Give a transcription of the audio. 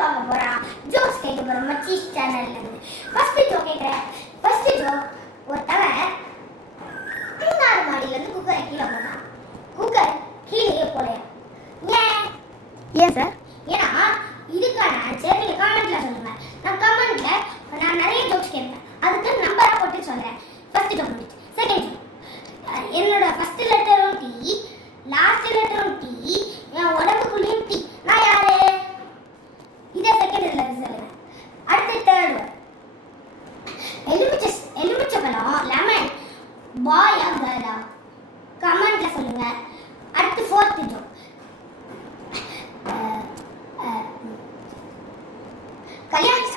பார்க்க போறோம். ஜோக்ஸ் கேட்க போறோம் மச்சீஸ் சேனல்ல இருந்து. ஃபர்ஸ்ட் ஜோக் கேக்குறேன். ஃபர்ஸ்ட் ஜோக், ஒருத்தவன் 3ஆவது மாடியில இருந்து குக்கரை கீழே போட்டான். குக்கர் கீழே போலையா? ஏன் சார்? ஏன்னா இதுக்கான ஆன்சர் நீங்க கமெண்ட்ல சொல்லுங்க. நான் நிறைய ஜோக்ஸ் கேட்பேன், அதுக்கு நம்பரா போட்டு சொல்றேன். ஃபர்ஸ்ட் ஜோக் முடிச்சு. செகண்ட் ஜோக், என்னோட ஃபர்ஸ்ட் லெட்டரும் டி, லாஸ்ட் லெட்டரும் டி, என் உடம்புக்குள்ளேயும் டி. நான் யாரு? இதை செகண்ட் லெட்டர் சொல்லுங்க. அடுத்து தேர்ட் ஒன், எலுமிச்சம்பழம் லெமன் பாயா கேர்ளா? கமெண்ட்ல சொல்லுங்க. அடுத்து ஃபோர்த் ஜோக், கல்யாணம்